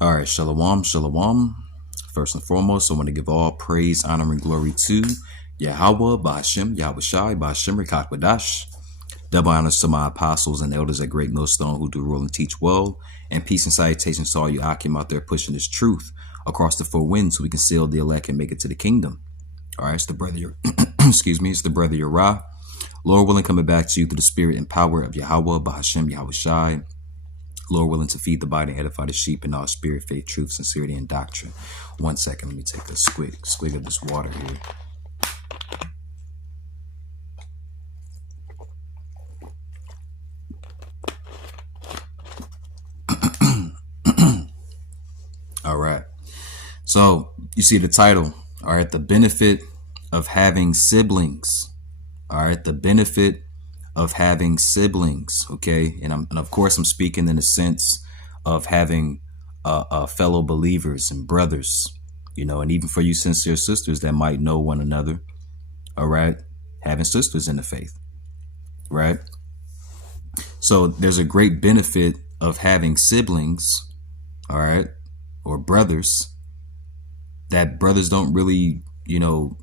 All right, shalom, shalom. First and foremost, I want to give all praise, honor, and glory to Yahweh, Ba'ashem, Yahweh Shai, Ba'ashem, Rikakwadash. Double honors to my apostles and elders at Great Millstone who do rule and teach well. And peace and salutations to all you Akim out there pushing this truth across the four winds so we can seal the elect and make it to the kingdom. All right, it's the brother, excuse me, it's the brother Yara. Lord willing, coming back to you through the spirit and power of Yahweh, Ba'ashem, Yahweh Shai. Lord willing to feed the body and edify the sheep in all spirit, faith, truth, sincerity, and doctrine. 1 second, let me take a swig of this water here. All right. So you see the title. All right. The benefit of having siblings. All right. The benefit of having siblings. Okay. And of course I'm speaking in the sense of having fellow believers and brothers, you know, and even for you sincere sisters that might know one another. All right. Having sisters in the faith. Right. So there's a great benefit of having siblings. All right. Or brothers that brothers don't really, you know,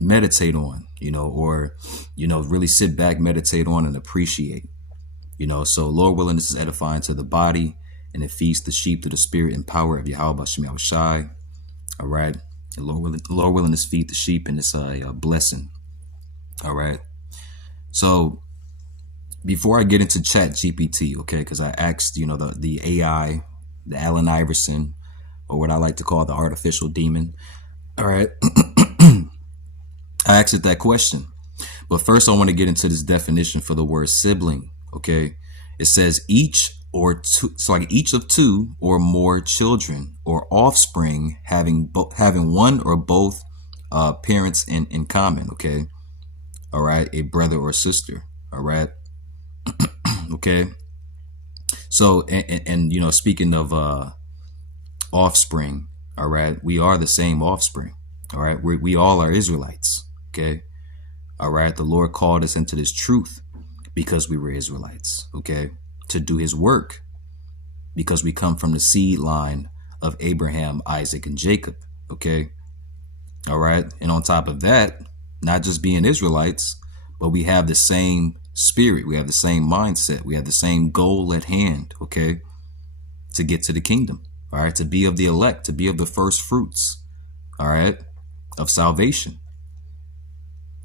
meditate on, you know, or, you know, really sit back, meditate on and appreciate, you know. So Lord willing, this is edifying to the body and it feeds the sheep through the spirit and power of Yahweh Shem Shai. All right. And Lord willing, this feed the sheep and it's a blessing. All right. So before I get into Chat GPT, okay, because I asked, you know, the AI, the Allen Iverson, or what I like to call the artificial demon. All right. I asked it that question. But first, I want to get into this definition for the word sibling. Okay. It says each or two, so like each of two or more children or offspring having one or both parents in common. Okay. All right. A brother or sister. All right. Okay. So, and you know, speaking of offspring, all right, we are the same offspring. All right. We all are Israelites. Okay. All right. The Lord called us into this truth because we were Israelites. Okay. To do his work because we come from the seed line of Abraham, Isaac, and Jacob. Okay. All right. And on top of that, not just being Israelites, but we have the same spirit. We have the same mindset. We have the same goal at hand. Okay. To get to the kingdom. All right. To be of the elect, to be of the first fruits. All right. Of salvation.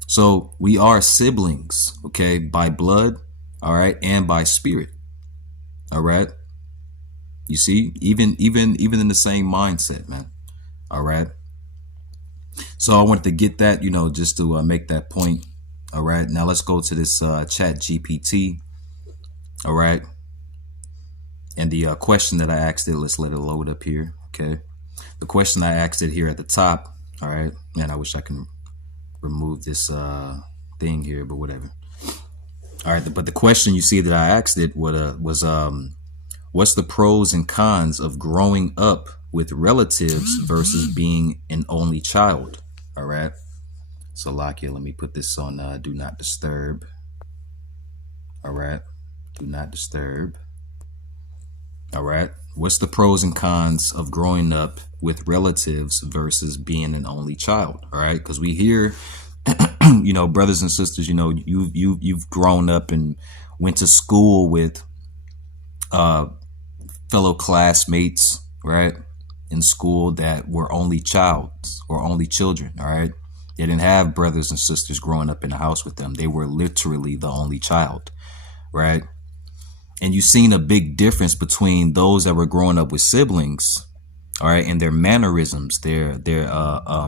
So we are siblings. Okay. By blood. All right. And by spirit. All right. You see, even in the same mindset, man. All right. So I wanted to get that, you know, just to make that point. All right. Now let's go to this Chat GPT. All right. And the question that I asked it, let's let it load up here. Okay. The question I asked it here at the top. All right. Man, I wish I can remove this thing here, but whatever. All right. But the question you see that I asked it was what's the pros and cons of growing up with relatives versus being an only child? All right. So Lakia, let me put this on do not disturb. All right. Do not disturb. All right. What's the pros and cons of growing up with relatives versus being an only child? All right. Because we hear, you know, brothers and sisters, you know, you've grown up and went to school with fellow classmates, right, in school that were only childs or only children. All right. They didn't have brothers and sisters growing up in the house with them. They were literally the only child. Right. And you've seen a big difference between those that were growing up with siblings. All right. And their mannerisms, their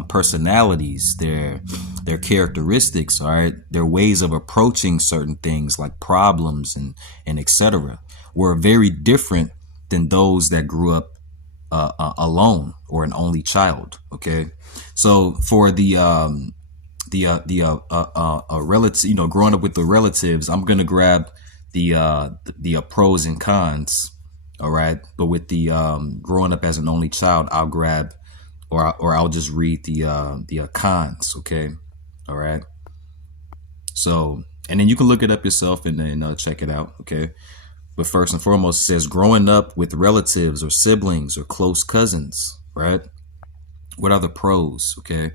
personalities, their characteristics. All right. Their ways of approaching certain things like problems and etc. were very different than those that grew up alone or an only child. Okay. So for the relative, you know, growing up with the relatives, I'm going to grab the pros and cons. All right. But with the growing up as an only child, I'll grab or I'll just read the cons. OK. All right. So and then you can look it up yourself and then check it out. OK. But first and foremost, it says growing up with relatives or siblings or close cousins, right? What are the pros? Okay.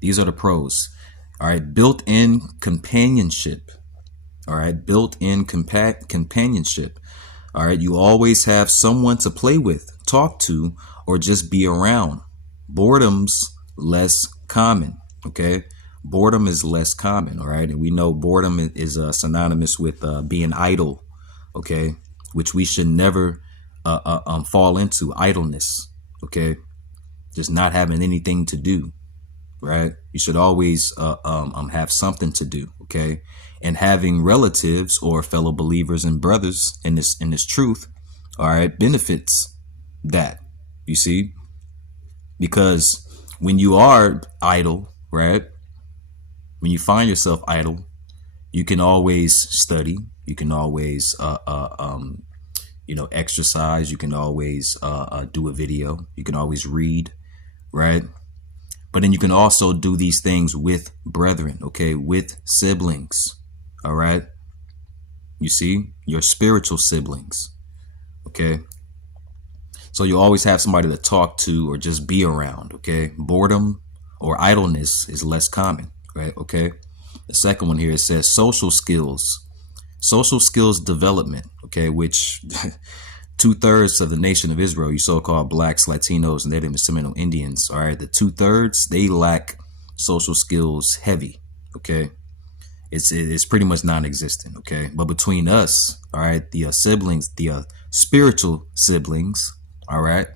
These are the pros. All right. Built-in companionship. All right. Built-in companionship. All right. You always have someone to play with, talk to, or just be around. Boredom's less common. Okay. Boredom is less common. All right. And we know boredom is synonymous with being idle. Okay. Which we should never fall into, idleness. Okay. Just not having anything to do. Right. You should always have something to do. Okay. And having relatives or fellow believers and brothers in this truth, all right, benefits that, you see, because when you are idle, right, when you find yourself idle, you can always study. You can always, exercise. You can always do a video. You can always read, right? But then you can also do these things with brethren, okay, with siblings, all right? You see, your spiritual siblings, okay? So you always have somebody to talk to or just be around, okay? Boredom or idleness is less common, right? Okay. The second one here, it says social skills development, okay, which 2/3 of the nation of Israel, you so-called blacks, Latinos, and Native Seminole Indians, all right, the 2/3, they lack social skills heavy, okay? It's pretty much non-existent, okay? But between us, all right, the siblings, the spiritual siblings, all right,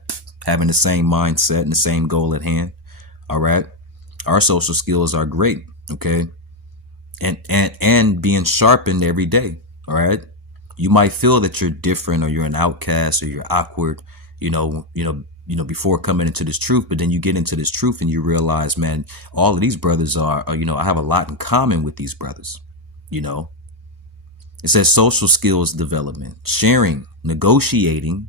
having the same mindset and the same goal at hand, all right, our social skills are great, okay? And being sharpened every day, all right? You might feel that you're different or you're an outcast or you're awkward, before coming into this truth. But then you get into this truth and you realize, man, all of these brothers are I have a lot in common with these brothers, It says social skills development, sharing, negotiating,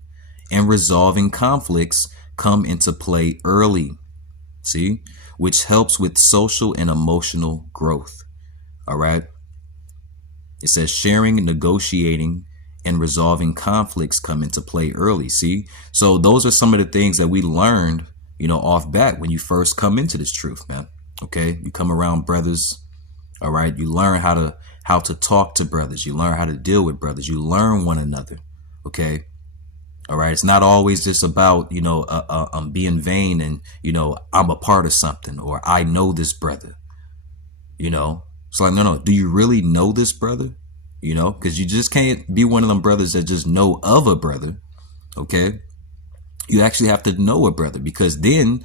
and resolving conflicts come into play early, see, which helps with social and emotional growth, all right? It says sharing, negotiating, and resolving conflicts come into play early. See, so those are some of the things that we learned, off bat when you first come into this truth, man. Okay, you come around brothers. All right, you learn how to talk to brothers. You learn how to deal with brothers. You learn one another. Okay, all right. It's not always just about being vain and I'm a part of something or I know this brother. It's like, no. Do you really know this brother? Because you just can't be one of them brothers that just know of a brother. Okay. You actually have to know a brother, because then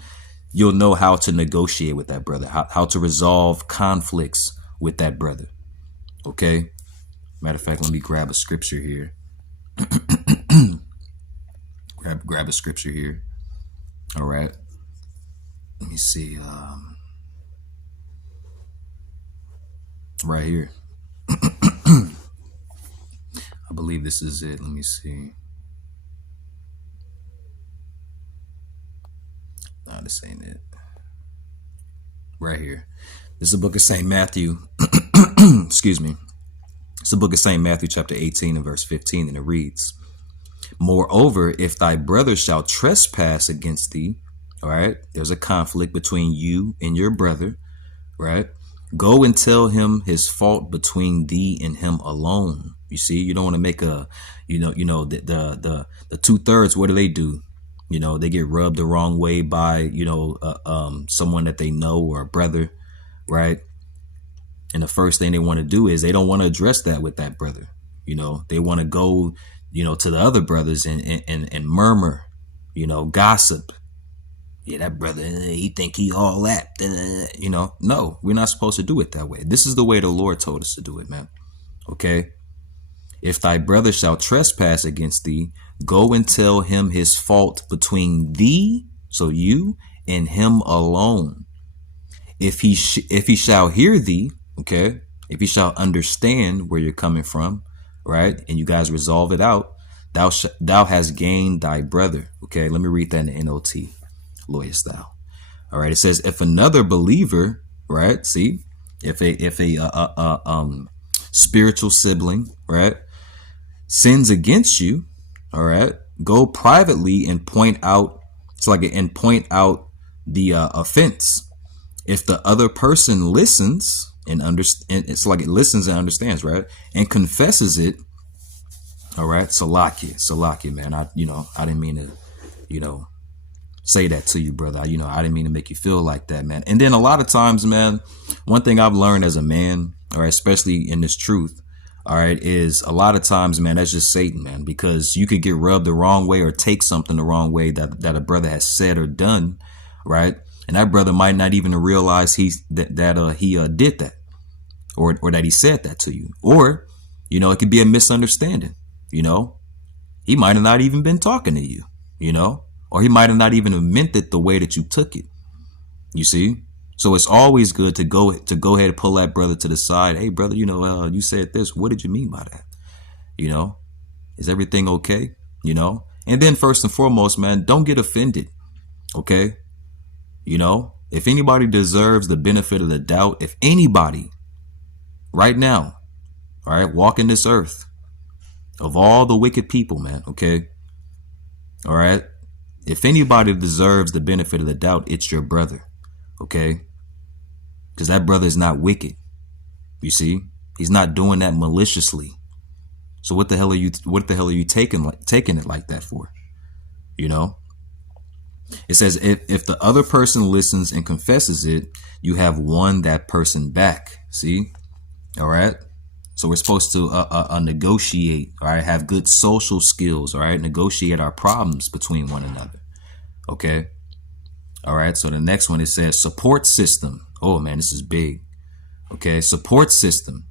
you'll know how to negotiate with that brother, how to resolve conflicts with that brother. Okay. Matter of fact, let me grab a scripture here. grab a scripture here. All right. Let me see. Right here. I believe this is it. Let me see. No, this ain't it. Right here. This is the book of St. Matthew. Excuse me. It's the book of St. Matthew, chapter 18 and verse 15, and it reads, "Moreover, if thy brother shall trespass against thee," all right, there's a conflict between you and your brother, right? "Go and tell him his fault between thee and him alone." You see, you don't want to make the 2/3. What do? They get rubbed the wrong way by, someone that they know or a brother, right? And the first thing they want to do is they don't want to address that with that brother. They want to go, to the other brothers and murmur, gossip. Yeah, that brother, he think he all that, No, we're not supposed to do it that way. This is the way the Lord told us to do it, man. Okay. "If thy brother shall trespass against thee, go and tell him his fault between thee," so you, "and him alone. If he shall hear thee," okay, "if he shall understand where you're coming from," right, "and you guys resolve it out, thou hast gained thy brother." Okay, let me read that in the NLT, lawyer style. All right, it says, "If another believer," right, see, if a spiritual sibling, right, sins against you, all right, go privately and point out, the offense. If the other person listens and understand, it's like it listens and understands, right, and confesses it, all right, Salakia, man. I didn't mean to, you know, say that to you, brother. I didn't mean to make you feel like that, man. And then a lot of times, man, one thing I've learned as a man, all right, especially in this truth, all right, is a lot of times, man, that's just Satan, man, because you could get rubbed the wrong way or take something the wrong way that a brother has said or done, right? And that brother might not even realize he did that, or that he said that to you, or it could be a misunderstanding. He might have not even been talking to you, or he might have not even meant it the way that you took it. You see? So it's always good to go ahead and pull that brother to the side. Hey, brother, you said this. What did you mean by that? Is everything okay? And then first and foremost, man, don't get offended. Okay? If anybody deserves the benefit of the doubt, if anybody right now, all right, walking this earth, of all the wicked people, man, okay? All right? If anybody deserves the benefit of the doubt, it's your brother, okay? Because that brother is not wicked. You see? He's not doing that maliciously. So what the hell are you taking it like that for? It says if the other person listens and confesses it, you have won that person back. See? All right? So we're supposed to negotiate, all right? Have good social skills, all right? Negotiate our problems between one another, okay? All right, so the next one, it says support system. Oh, man, this is big, okay? Support system.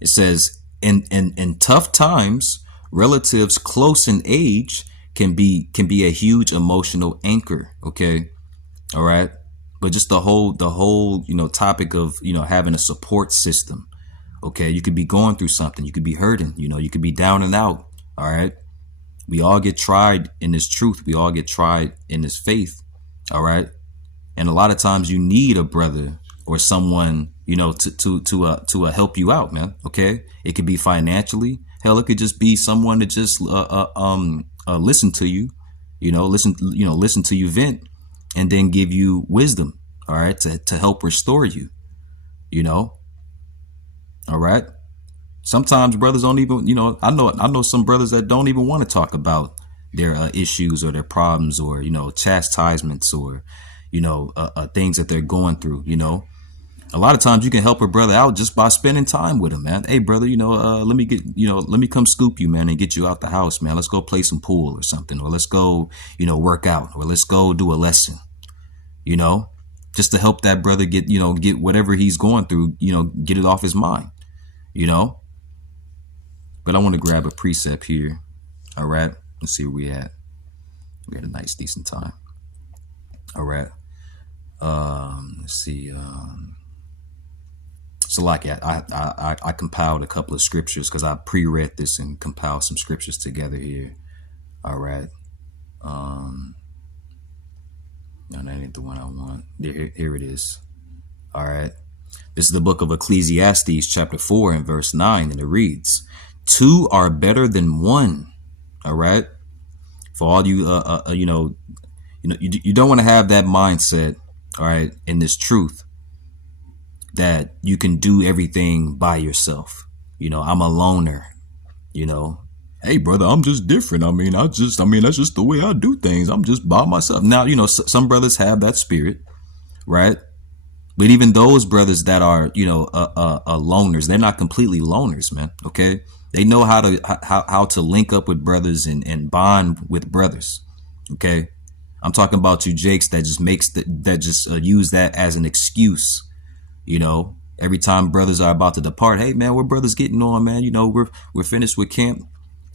It says in tough times, relatives close in age can be a huge emotional anchor, okay? All right? But just the whole topic of, having a support system. Okay, you could be going through something. You could be hurting. You could be down and out. All right. We all get tried in this truth. We all get tried in this faith. All right. And a lot of times you need a brother or someone, to help you out, man. Okay. It could be financially. Hell, it could just be someone to just listen to you, listen to you vent and then give you wisdom. All right. To help restore you, All right. Sometimes brothers don't even, I know some brothers that don't even want to talk about their issues or their problems or, chastisements or, things that they're going through. A lot of times you can help a brother out just by spending time with him, man. Hey, brother, let me come scoop you, man, and get you out the house, man. Let's go play some pool or something, or let's go, work out, or let's go do a lesson, just to help that brother get whatever he's going through, get it off his mind. But I want to grab a precept here. All right. Let's see where we at. We had a nice, decent time. All right. Let's see. So like I compiled a couple of scriptures because I pre-read this and compiled some scriptures together here. All right. No, that ain't the one I want. Here it is. All right. This is the book of Ecclesiastes, chapter 4 and verse 9, and it reads, 2 are better than 1. All right. For all you, you don't want to have that mindset. All right. In this truth that you can do everything by yourself. I'm a loner, Hey, brother, I'm just different. that's just the way I do things. I'm just by myself. Now, some brothers have that spirit, right? But even those brothers that are, loners, they're not completely loners, man. Okay. They know how to link up with brothers and bond with brothers. Okay. I'm talking about you Jakes that just use that as an excuse. Every time brothers are about to depart, hey man, we're brothers getting on, man. We're finished with camp.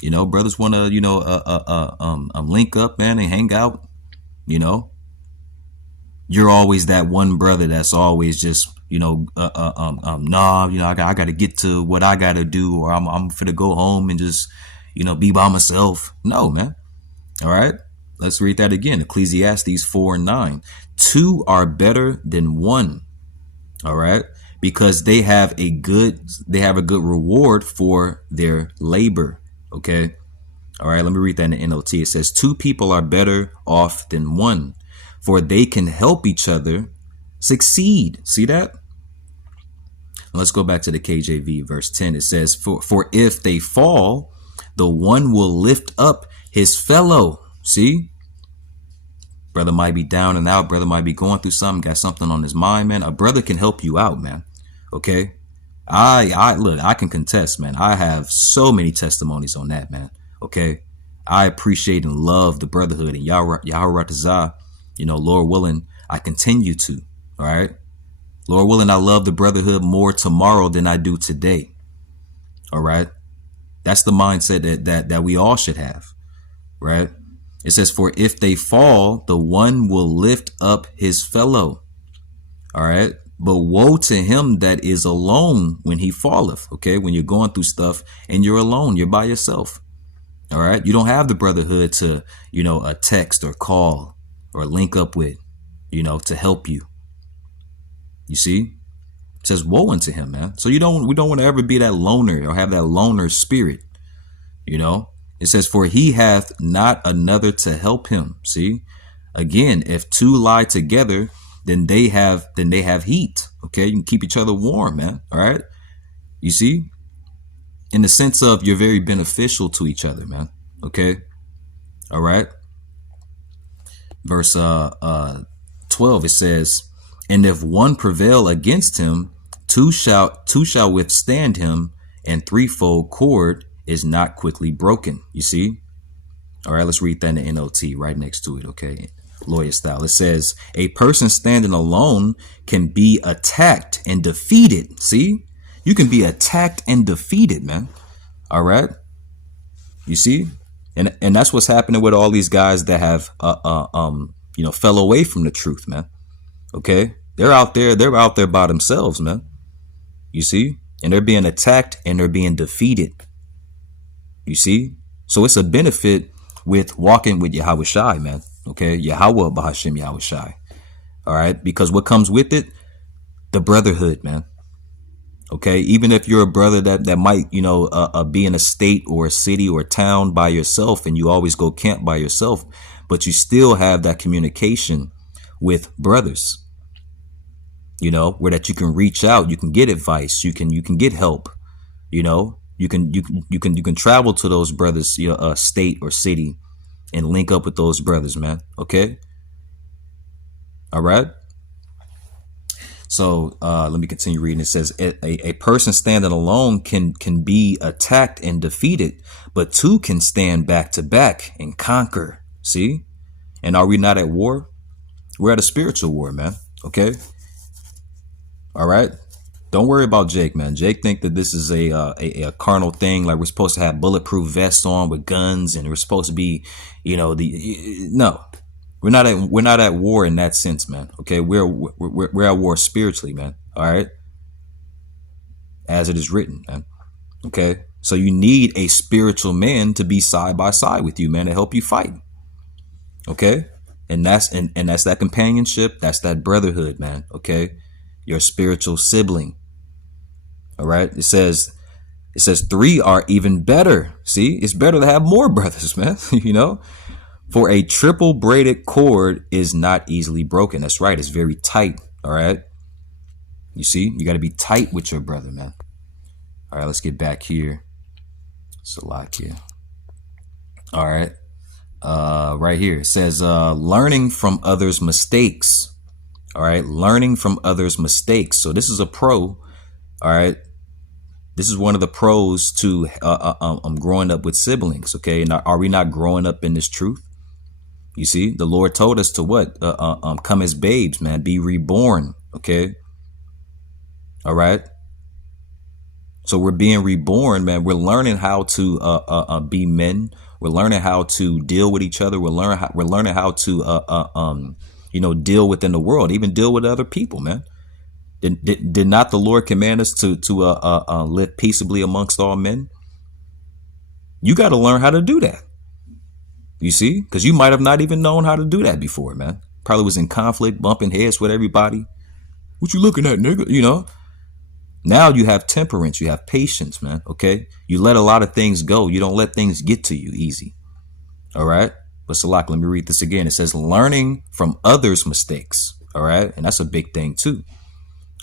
Brothers want to, link up, man, and hang out. You're always that one brother that's always just, I got to get to what I got to do, or I'm finna go home and just, be by myself. No, man. All right. Let's read that again. Ecclesiastes 4 and 9. 2 are better than 1. All right. Because they have a good reward for their labor. Okay. All right. Let me read that in the NLT. It says, two people are better off than one, for they can help each other succeed. See that? Let's go back to the KJV, verse 10. It says, for if they fall, the one will lift up his fellow. See? Brother might be down and out. Brother might be going through something, got something on his mind, man. A brother can help you out, man. Okay? I look, I can contest, man. I have so many testimonies on that, man. Okay? I appreciate and love the brotherhood, and Yahweh Ratazah, Lord willing, I continue to. All right? Lord willing, I love the brotherhood more tomorrow than I do today. All right. That's the mindset that we all should have. Right. It says, for if they fall, the one will lift up his fellow. All right. But woe to him that is alone when he falleth. Okay. When you're going through stuff and you're alone, you're by yourself. All right. You don't have the brotherhood to, a text or call or link up with, to help you. You see, it says woe unto him, man. So we don't want to ever be that loner or have that loner spirit. It says, for he hath not another to help him. See, again, if two lie together, then they have heat. Okay. You can keep each other warm, man. All right. You see, in the sense of you're very beneficial to each other, man. Okay. All right. Verse 12, it says, and if one prevail against him, two shall withstand him, and threefold cord is not quickly broken. You see? All right, let's read that in the NLT right next to it, okay? Lawyer style. It says, a person standing alone can be attacked and defeated. See? You can be attacked and defeated, man. All right? You see? And that's what's happening with all these guys that have fell away from the truth, man. Okay, they're out there by themselves, man. You see, and they're being attacked and they're being defeated. You see, so it's a benefit with walking with Yahweh Shai, man. Okay, Yahweh Bahashim Yahweh Shai. All right, because what comes with it, the brotherhood, man. Okay, even if you're a brother that might be in a state or a city or a town by yourself, and you always go camp by yourself, but you still have that communication with brothers. Where that you can reach out, you can get advice, you can get help, you can travel to those brothers, state or city, and link up with those brothers, man. Okay. All right. So let me continue reading. It says a person standing alone can be attacked and defeated, but two can stand back to back and conquer. See? And are we not at war? We're at a spiritual war, man. Okay. All right. Don't worry about Jake, man. Jake think that this is a carnal thing. Like we're supposed to have bulletproof vests on with guns, and we're supposed to be, no, we're not at war in that sense, man. Okay. We're at war spiritually, man. All right. As it is written, man. Okay. So you need a spiritual man to be side by side with you, man, to help you fight. Okay. And that's that companionship. That's that brotherhood, man. Okay. Your spiritual sibling. All right. It says three are even better. See, it's better to have more brothers, man. For a triple braided cord is not easily broken. That's right. It's very tight. All right. You see, you got to be tight with your brother, man. All right. Let's get back here. Salakia. All right. Right here. It says, learning from others' mistakes. All right. Learning from others' mistakes. So this is a pro. All right. This is one of the pros to growing up with siblings. OK. And are we not growing up in this truth? You see, the Lord told us to what? Come as babes, man. Be reborn. OK. All right. So we're being reborn, man. We're learning how to be men. We're learning how to deal with each other. We're learning how to deal within the world, even deal with other people, man. Did not the Lord command us to live peaceably amongst all men? You got to learn how to do that. You see, because you might have not even known how to do that before, man. Probably was in conflict, bumping heads with everybody. What you looking at, nigga? Now you have temperance, you have patience, man. Okay. You let a lot of things go. You don't let things get to you easy. All right. But Salak, let me read this again. It says learning from others' mistakes. All right. And that's a big thing too.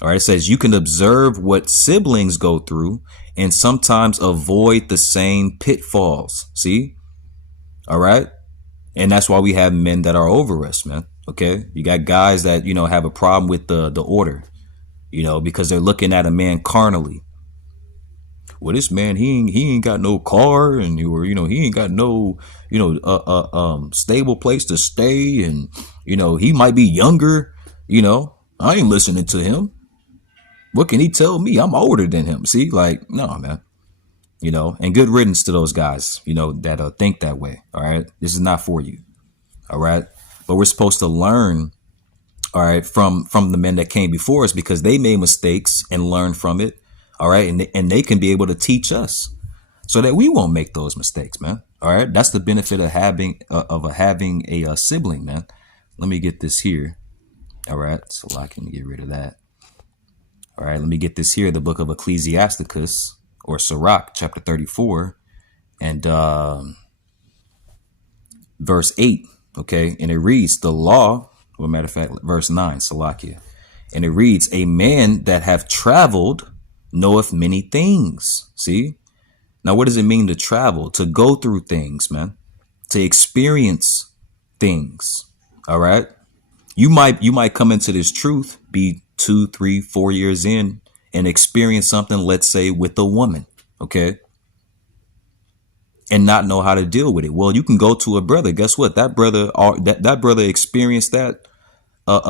All right. It says you can observe what siblings go through and sometimes avoid the same pitfalls. See? All right. And that's why we have men that are over us, man. Okay. You got guys that, have a problem with the order, because they're looking at a man carnally. Well, this man, he ain't got no car, and he ain't got no, stable place to stay, and he might be younger. I ain't listening to him. What can he tell me? I'm older than him. See, like, no, man. And good riddance to those guys, that think that way. All right, this is not for you. All right, but we're supposed to learn. All right, from the men that came before us, because they made mistakes and learned from it. All right. And they can be able to teach us so that we won't make those mistakes, man. All right. That's the benefit of having a sibling, man. Let me get this here. All right. So I can get rid of that. All right. Let me get this here. The book of Ecclesiasticus, or Sirach, chapter 34 and verse 8. Okay. And it reads the law. Well, matter of fact, verse 9, Salakia. And it reads, a man that have traveled knoweth many things. See? Now, what does it mean to travel? To go through things, man. To experience things. All right? You might come into this truth, be 2, 3, 4 years in, and experience something, let's say, with a woman. Okay? And not know how to deal with it. Well, you can go to a brother. Guess what? That brother experienced that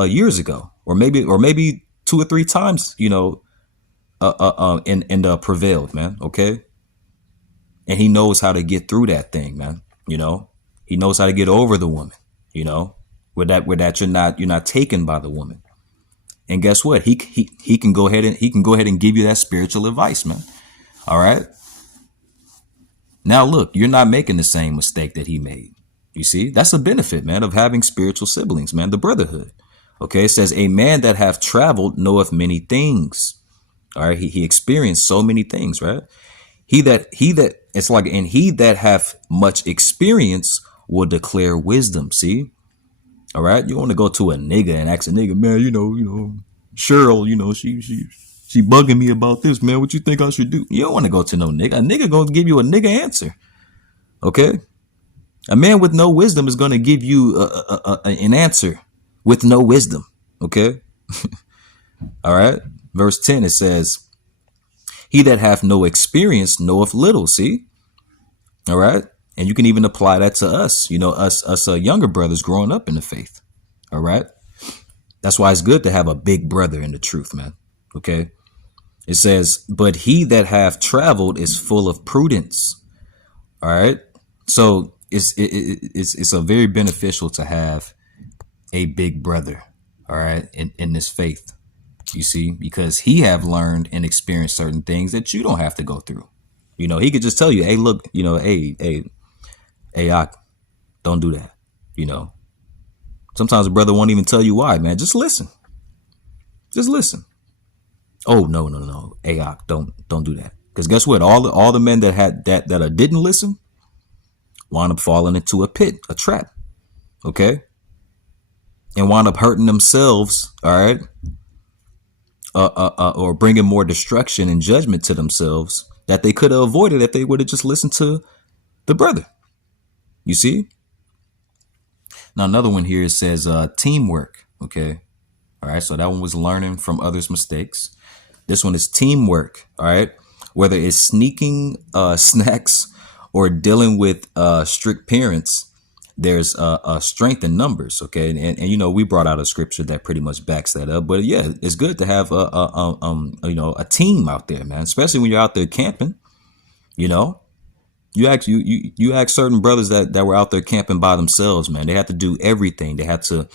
years ago, or maybe 2 or 3 times, and prevailed, man. Okay. And he knows how to get through that thing, man. He knows how to get over the woman, with that you're not taken by the woman. And guess what? He can go ahead and give you that spiritual advice, man. All right. Now, look, you're not making the same mistake that he made. You see, that's a benefit, man, of having spiritual siblings, man. The brotherhood. Okay. It says a man that hath traveled knoweth many things. All right. He experienced so many things, right? He that it's like, and he that hath much experience will declare wisdom. See? All right. You want to go to a nigga and ask a nigga, man, Cheryl, she bugging me about this, man. What you think I should do? You don't want to go to no nigga. A nigga going to give you a nigga answer. Okay. A man with no wisdom is going to give you an answer with no wisdom. Okay. All right. Verse 10, it says, he that hath no experience knoweth little. See? All right. And you can even apply that to us, us younger brothers growing up in the faith. All right. That's why it's good to have a big brother in the truth, man. Okay. It says, but he that hath traveled is full of prudence. All right. So it's a very beneficial to have a big brother. All right. In this faith. You see, because he have learned and experienced certain things that you don't have to go through. He could just tell you, hey, look, hey, don't do that. Sometimes a brother won't even tell you why, man. Just listen. Just listen. Oh, no. Hey, don't do that. Because guess what? All the men that had that didn't listen wound up falling into a pit, a trap. Okay. And wound up hurting themselves. All right. Or bringing more destruction and judgment to themselves that they could have avoided if they would have just listened to the brother. You see? Now, another one here says teamwork. Okay. All right. So that one was learning from others' mistakes. This one is teamwork. All right. Whether it's sneaking snacks or dealing with strict parents, there's a strength in numbers. Okay. And we brought out a scripture that pretty much backs that up. But yeah, it's good to have a team out there, man, especially when you're out there camping. You ask certain brothers that were out there camping by themselves, man. They had to do everything. They had to,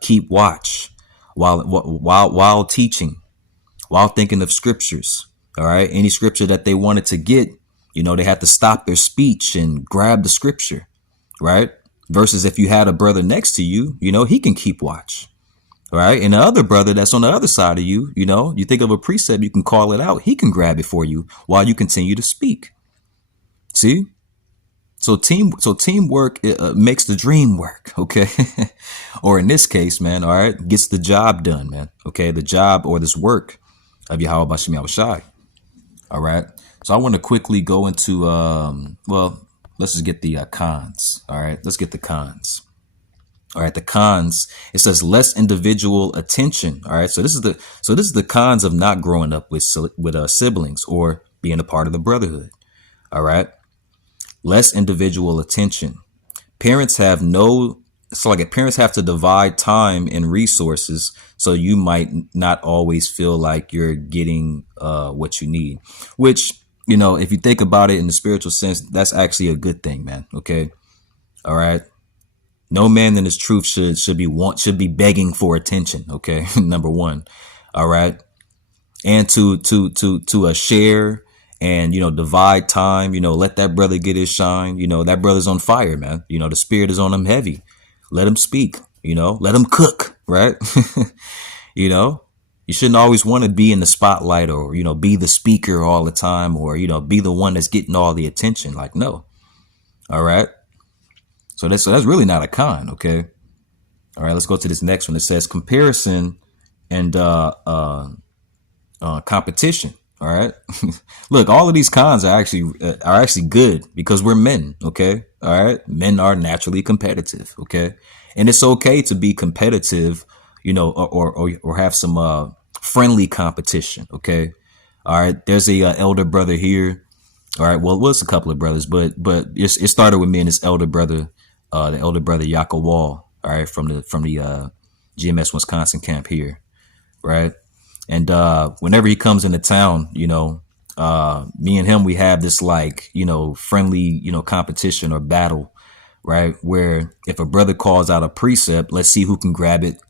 keep watch while teaching, while thinking of scriptures. All right. Any scripture that they wanted to get, they had to stop their speech and grab the scripture. Right. Versus if you had a brother next to you, he can keep watch. right? And the other brother that's on the other side of you, you think of a precept, you can call it out. He can grab it for you while you continue to speak. See? So teamwork makes the dream work, okay? Or in this case, man, all right, gets the job done, man. Okay, the job or this work of Yahweh Bashim Yahushai. All right. So I want to quickly go into well, let's just get the cons. All right, let's get the cons. All right, the cons. It says less individual attention. All right, so this is the cons of not growing up with siblings or being a part of the brotherhood. All right, less individual attention. Parents have no. It's like parents have to divide time and resources, so you might not always feel like you're getting what you need. Which, if you think about it in the spiritual sense, that's actually a good thing, man. Okay, all right. No man in his truth should be begging for attention. Okay, number one. All right, and to share and divide time. Let that brother get his shine. That brother's on fire, man. The spirit is on him heavy. Let him speak. Let him cook. Right. You shouldn't always want to be in the spotlight or be the speaker all the time or be the one that's getting all the attention. Like, no. All right. So that's really not a con, okay? All right, let's go to this next one. It says comparison and competition. All right, look, all of these cons are actually good because we're men, okay? All right, men are naturally competitive, okay, and it's okay to be competitive, or have some friendly competition, okay? All right, there's a elder brother here. All right, well, it's a couple of brothers, but it started with me and this elder brother. The elder brother Yaka Wall, all right, from the GMS Wisconsin camp here, right? And whenever he comes into town, me and him, we have this friendly, competition or battle, right? Where if a brother calls out a precept, let's see who can grab it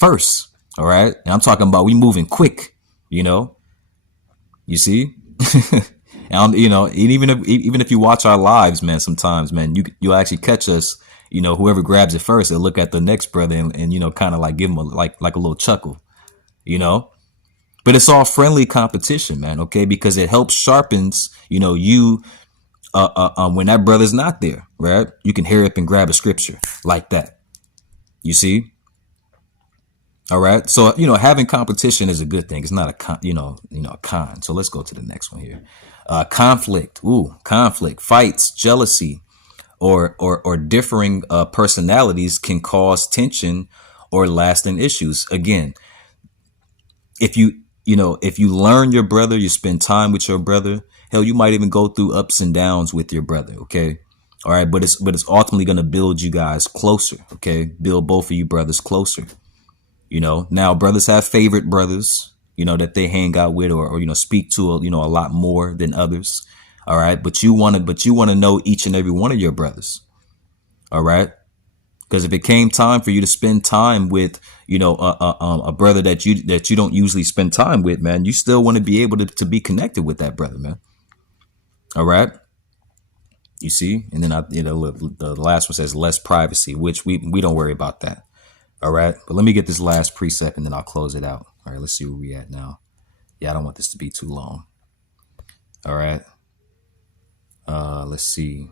first, all right? And I'm talking about we moving quick, you see. And, even if you watch our lives, man, sometimes, man, you'll actually catch us, whoever grabs it first, they'll look at the next brother and kind of like give him a little chuckle, but it's all friendly competition, man. Okay. Because it helps sharpens, you, when that brother's not there, right? You can hear up and grab a scripture like that. You see? All right. So, having competition is a good thing. It's not a con, a con. So let's go to the next one here. Conflict. Conflict, fights, jealousy, or differing personalities can cause tension or lasting issues. Again, if you learn your brother, you spend time with your brother, hell, you might even go through ups and downs with your brother. Okay. All right. But it's ultimately going to build you guys closer. Okay. Build both of you brothers closer. Now brothers have favorite brothers, that they hang out with or speak to, a lot more than others. All right. But you want to know each and every one of your brothers. All right. Because if it came time for you to spend time with, a brother that you don't usually spend time with, man, you still want to be able to be connected with that brother, man. All right. You see? And then the last one says less privacy, which we don't worry about that. All right. But let me get this last precept and then I'll close it out. All right. Let's see where we at now. Yeah, I don't want this to be too long. All right. Let's see.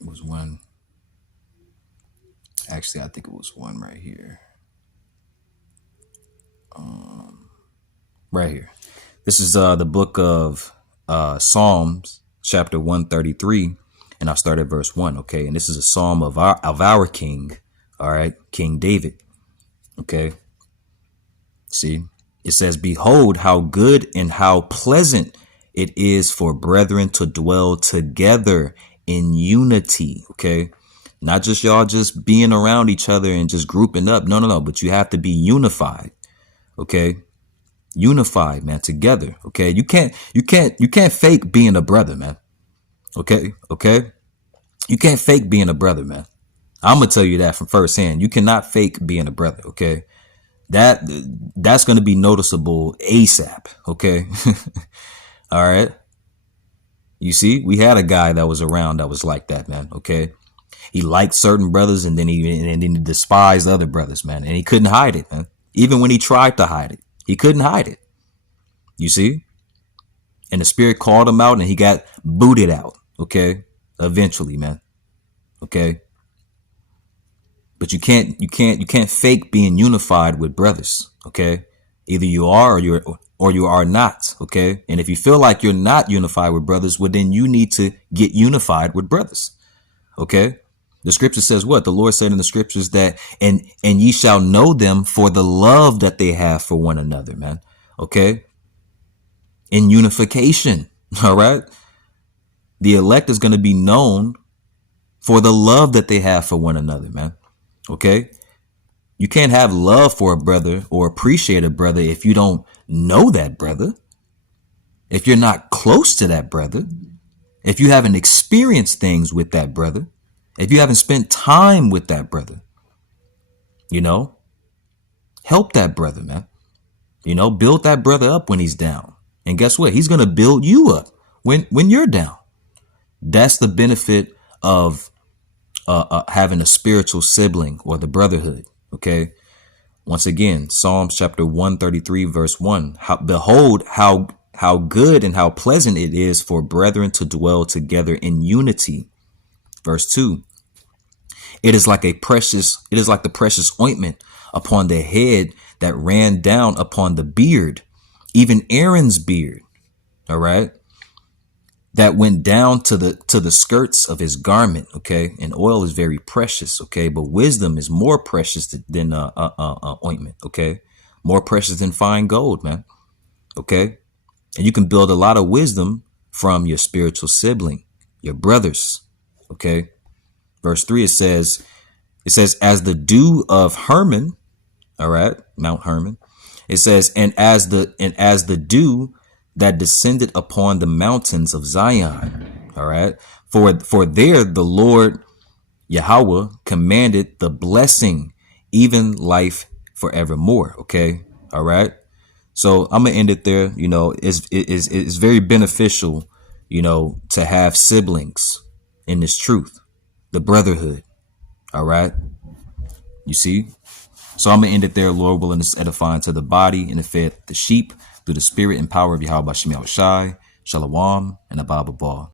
It was one. Actually, I think it was one right here. Right here. This is the book of Psalms, chapter 133. And I'll start at verse 1, okay? And this is a psalm of our king, all right? King David, okay? See? It says, behold, how good and how pleasant it is for brethren to dwell together in unity, okay? Not just y'all just being around each other and just grouping up. No. But you have to be unified, okay? Unified, man, together, okay? You can't fake being a brother, man. Okay. You can't fake being a brother, man. I'm going to tell you that from firsthand. You cannot fake being a brother. Okay. That's going to be noticeable ASAP. Okay. All right. You see, we had a guy that was around that was like that, man. Okay. He liked certain brothers, and then he despised other brothers, man. And he couldn't hide it, man. Even when he tried to hide it, he couldn't hide it. You see? And the Spirit called him out, and he got booted out. Okay, eventually, man. Okay. But you can't fake being unified with brothers. Okay. Either you are or you are not. Okay. And if you feel like you're not unified with brothers, well, then you need to get unified with brothers. Okay. The scripture says what? The Lord said in the scriptures that, and ye shall know them for the love that they have for one another, man. Okay. In unification. All right. The elect is going to be known for the love that they have for one another, man. Okay. You can't have love for a brother or appreciate a brother if you don't know that brother. If you're not close to that brother. If you haven't experienced things with that brother. If you haven't spent time with that brother. You know, help that brother, man. You know, build that brother up when he's down. And guess what? He's going to build you up when you're down. That's the benefit of having a spiritual sibling or the brotherhood. Okay. Once again, Psalms chapter 133 verse 1. Behold how good and how pleasant it is for brethren to dwell together in unity. Verse 2. It is like the precious ointment upon the head that ran down upon the beard, even Aaron's beard. All right. That went down to the skirts of his garment. Okay. And oil is very precious. Okay. But wisdom is more precious than ointment. Okay. More precious than fine gold, man. Okay. And you can build a lot of wisdom from your spiritual sibling, your brothers. Okay. Verse 3, it says, as the dew of Hermon. All right. Mount Hermon. It says, and as the dew that descended upon the mountains of Zion. All right. For there the Lord Yahweh commanded the blessing, even life forevermore. Okay. All right. So I'm going to end it there. You know, it's very beneficial, you know, to have siblings in this truth, the brotherhood. All right. You see? So I'm going to end it there. Lord willing, is edifying to the body and the fed the sheep through the spirit and power of Yahweh Shem Yahushai, Shalom, and Abba Ba.